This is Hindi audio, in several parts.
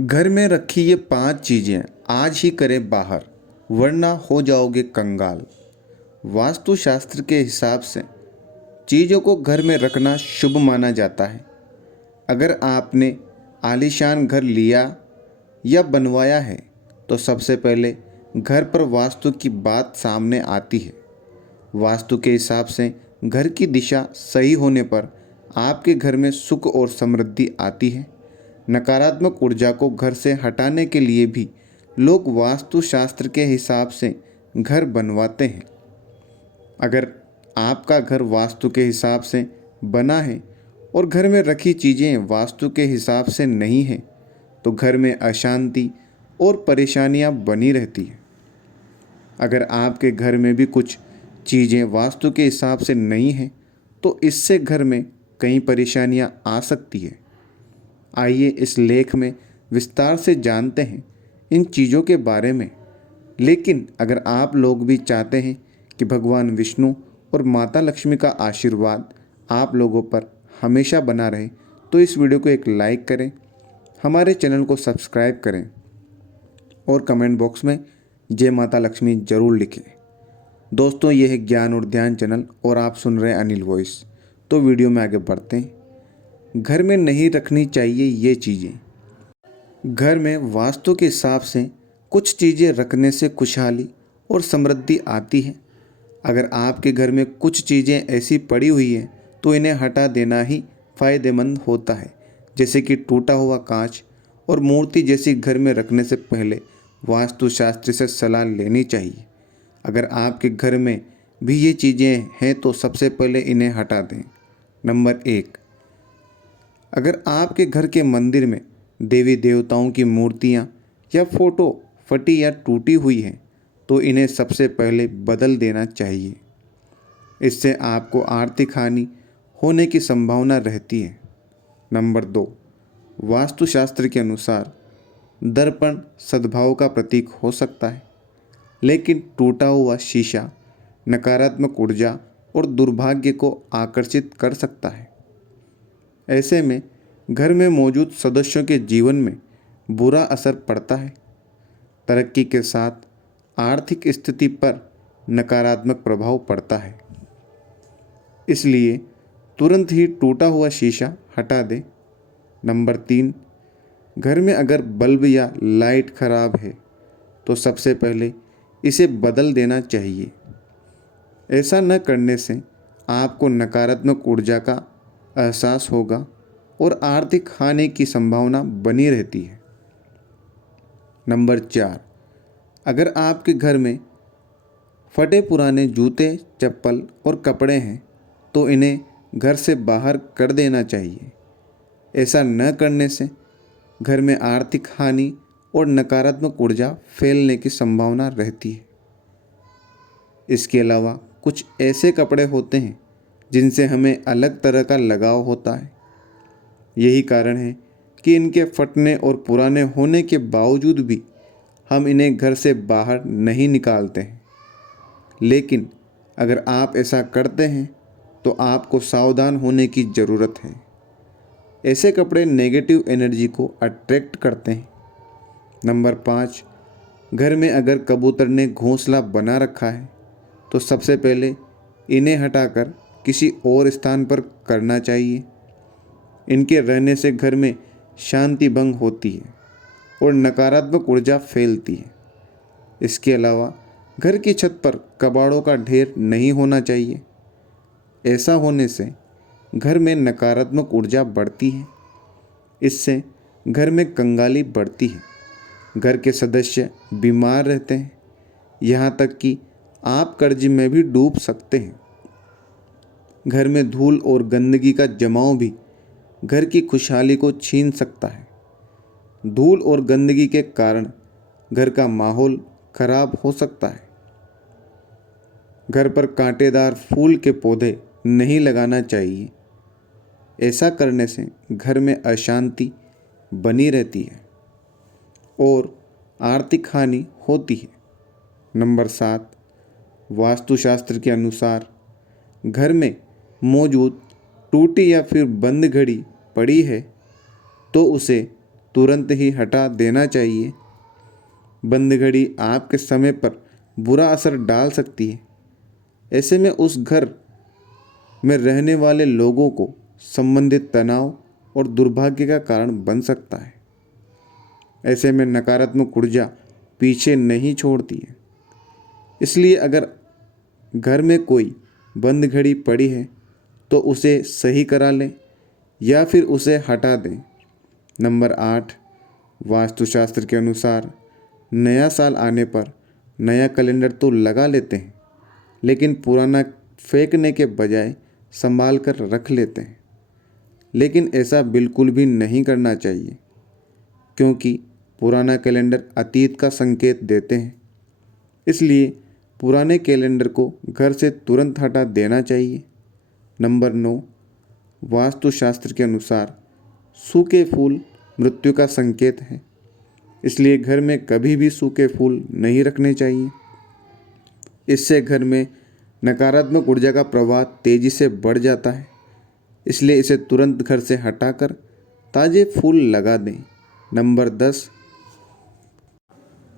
घर में रखी ये 5 चीज़ें आज ही करें बाहर, वरना हो जाओगे कंगाल। वास्तुशास्त्र के हिसाब से चीज़ों को घर में रखना शुभ माना जाता है। अगर आपने आलीशान घर लिया या बनवाया है तो सबसे पहले घर पर वास्तु की बात सामने आती है। वास्तु के हिसाब से घर की दिशा सही होने पर आपके घर में सुख और समृद्धि आती है। नकारात्मक ऊर्जा को घर से हटाने के लिए भी लोग वास्तुशास्त्र के हिसाब से घर बनवाते हैं। अगर आपका घर वास्तु के हिसाब से बना है और घर में रखी चीज़ें वास्तु के हिसाब से नहीं हैं, तो घर में अशांति और परेशानियां बनी रहती हैं। अगर आपके घर में भी कुछ चीज़ें वास्तु के हिसाब से नहीं हैं, तो इससे घर में कई परेशानियां आ सकती है। आइए इस लेख में विस्तार से जानते हैं इन चीज़ों के बारे में। लेकिन अगर आप लोग भी चाहते हैं कि भगवान विष्णु और माता लक्ष्मी का आशीर्वाद आप लोगों पर हमेशा बना रहे, तो इस वीडियो को एक लाइक करें, हमारे चैनल को सब्सक्राइब करें और कमेंट बॉक्स में जय माता लक्ष्मी ज़रूर लिखें। दोस्तों, यह है ज्ञान और ध्यान चैनल और आप सुन रहे हैं अनिल वॉइस। तो वीडियो में आगे बढ़ते हैं। घर में नहीं रखनी चाहिए ये चीज़ें। घर में वास्तु के हिसाब से कुछ चीज़ें रखने से खुशहाली और समृद्धि आती है। अगर आपके घर में कुछ चीज़ें ऐसी पड़ी हुई हैं तो इन्हें हटा देना ही फ़ायदेमंद होता है। जैसे कि टूटा हुआ कांच और मूर्ति जैसी घर में रखने से पहले वास्तुशास्त्र से सलाह लेनी चाहिए। अगर आपके घर में भी ये चीज़ें हैं तो सबसे पहले इन्हें हटा दें। नंबर 1, अगर आपके घर के मंदिर में देवी देवताओं की मूर्तियाँ या फोटो फटी या टूटी हुई हैं तो इन्हें सबसे पहले बदल देना चाहिए। इससे आपको आर्थिक हानि होने की संभावना रहती है। नंबर 2, वास्तुशास्त्र के अनुसार दर्पण सद्भाव का प्रतीक हो सकता है, लेकिन टूटा हुआ शीशा नकारात्मक ऊर्जा और दुर्भाग्य को आकर्षित कर सकता है। ऐसे में घर में मौजूद सदस्यों के जीवन में बुरा असर पड़ता है। तरक्की के साथ आर्थिक स्थिति पर नकारात्मक प्रभाव पड़ता है। इसलिए तुरंत ही टूटा हुआ शीशा हटा दें। नंबर 3, घर में अगर बल्ब या लाइट खराब है तो सबसे पहले इसे बदल देना चाहिए। ऐसा न करने से आपको नकारात्मक ऊर्जा का एहसास होगा और आर्थिक हानि की संभावना बनी रहती है। नंबर 4, अगर आपके घर में फटे पुराने जूते, चप्पल और कपड़े हैं तो इन्हें घर से बाहर कर देना चाहिए। ऐसा न करने से घर में आर्थिक हानि और नकारात्मक ऊर्जा फैलने की संभावना रहती है। इसके अलावा कुछ ऐसे कपड़े होते हैं जिनसे हमें अलग तरह का लगाव होता है। यही कारण है कि इनके फटने और पुराने होने के बावजूद भी हम इन्हें घर से बाहर नहीं निकालते हैं। लेकिन अगर आप ऐसा करते हैं तो आपको सावधान होने की ज़रूरत है। ऐसे कपड़े नेगेटिव एनर्जी को अट्रैक्ट करते हैं। नंबर 5, घर में अगर कबूतर ने घोंसला बना रखा है तो सबसे पहले इन्हें हटाकर किसी और स्थान पर करना चाहिए। इनके रहने से घर में शांति भंग होती है और नकारात्मक ऊर्जा फैलती है। इसके अलावा घर की छत पर कबाड़ों का ढेर नहीं होना चाहिए। ऐसा होने से घर में नकारात्मक ऊर्जा बढ़ती है। इससे घर में कंगाली बढ़ती है। घर के सदस्य बीमार रहते हैं, यहाँ तक कि आप कर्ज में भी डूब सकते हैं। घर में धूल और गंदगी का जमाव भी घर की खुशहाली को छीन सकता है। धूल और गंदगी के कारण घर का माहौल खराब हो सकता है। घर पर कांटेदार फूल के पौधे नहीं लगाना चाहिए। ऐसा करने से घर में अशांति बनी रहती है और आर्थिक हानि होती है। नंबर 7, वास्तुशास्त्र के अनुसार घर में मौजूद टूटी या फिर बंद घड़ी पड़ी है तो उसे तुरंत ही हटा देना चाहिए। बंद घड़ी आपके समय पर बुरा असर डाल सकती है। ऐसे में उस घर में रहने वाले लोगों को संबंधित तनाव और दुर्भाग्य का कारण बन सकता है। ऐसे में नकारात्मक ऊर्जा पीछे नहीं छोड़ती है। इसलिए अगर घर में कोई बंद घड़ी पड़ी है तो उसे सही करा लें या फिर उसे हटा दें। नंबर 8, वास्तुशास्त्र के अनुसार नया साल आने पर नया कैलेंडर तो लगा लेते हैं, लेकिन पुराना फेंकने के बजाय संभाल कर रख लेते हैं। लेकिन ऐसा बिल्कुल भी नहीं करना चाहिए, क्योंकि पुराना कैलेंडर अतीत का संकेत देते हैं। इसलिए पुराने कैलेंडर को घर से तुरंत हटा देना चाहिए। नंबर 9, वास्तुशास्त्र के अनुसार सूखे फूल मृत्यु का संकेत है। इसलिए घर में कभी भी सूखे फूल नहीं रखने चाहिए। इससे घर में नकारात्मक ऊर्जा का प्रवाह तेजी से बढ़ जाता है। इसलिए इसे तुरंत घर से हटाकर ताज़े फूल लगा दें। नंबर 10,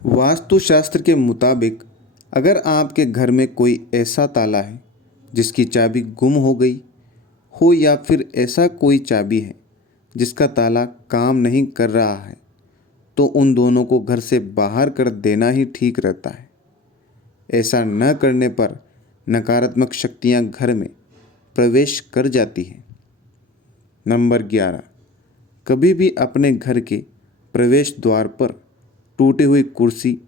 वास्तुशास्त्र के मुताबिक अगर आपके घर में कोई ऐसा ताला है जिसकी चाबी गुम हो गई हो या फिर ऐसा कोई चाबी है जिसका ताला काम नहीं कर रहा है, तो उन दोनों को घर से बाहर कर देना ही ठीक रहता है। ऐसा न करने पर नकारात्मक शक्तियां घर में प्रवेश कर जाती हैं। नंबर 11, कभी भी अपने घर के प्रवेश द्वार पर टूटी हुई कुर्सी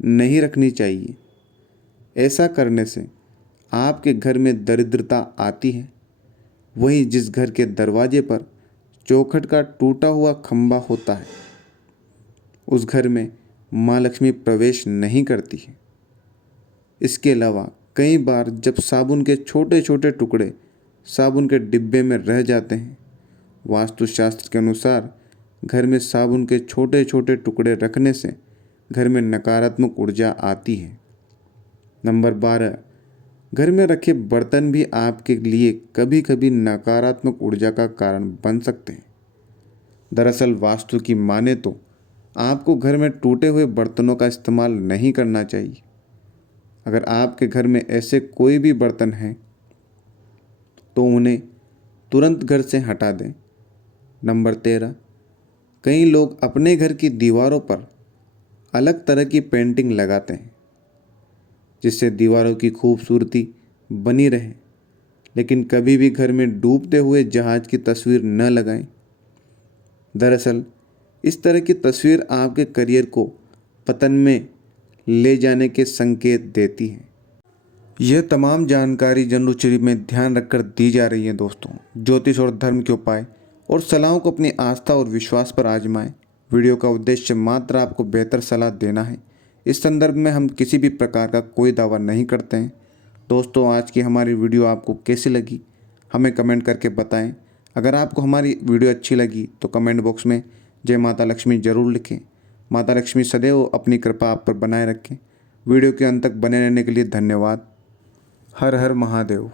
नहीं रखनी चाहिए। ऐसा करने से आपके घर में दरिद्रता आती है। वहीं जिस घर के दरवाजे पर चौखट का टूटा हुआ खंभा होता है, उस घर में माँ लक्ष्मी प्रवेश नहीं करती है। इसके अलावा कई बार जब साबुन के छोटे छोटे टुकड़े साबुन के डिब्बे में रह जाते हैं, वास्तुशास्त्र के अनुसार घर में साबुन के छोटे छोटे टुकड़े रखने से घर में नकारात्मक ऊर्जा आती है। नंबर 12, घर में रखे बर्तन भी आपके लिए कभी कभी नकारात्मक ऊर्जा का कारण बन सकते हैं। दरअसल वास्तु की माने तो आपको घर में टूटे हुए बर्तनों का इस्तेमाल नहीं करना चाहिए। अगर आपके घर में ऐसे कोई भी बर्तन हैं तो उन्हें तुरंत घर से हटा दें। नंबर 13, कई लोग अपने घर की दीवारों पर अलग तरह की पेंटिंग लगाते हैं जिससे दीवारों की खूबसूरती बनी रहे, लेकिन कभी भी घर में डूबते हुए जहाज की तस्वीर न लगाएं। दरअसल इस तरह की तस्वीर आपके करियर को पतन में ले जाने के संकेत देती है। यह तमाम जानकारी जनरुचि में ध्यान रखकर दी जा रही है। दोस्तों, ज्योतिष और धर्म के उपाय और सलाहों को अपनी आस्था और विश्वास पर आजमाएं। वीडियो का उद्देश्य मात्र आपको बेहतर सलाह देना है। इस संदर्भ में हम किसी भी प्रकार का कोई दावा नहीं करते हैं। दोस्तों, आज की हमारी वीडियो आपको कैसी लगी हमें कमेंट करके बताएं। अगर आपको हमारी वीडियो अच्छी लगी तो कमेंट बॉक्स में जय माता लक्ष्मी जरूर लिखें। माता लक्ष्मी सदैव अपनी कृपा आप पर बनाए रखें। वीडियो के अंत तक बने रहने के लिए धन्यवाद। हर हर महादेव।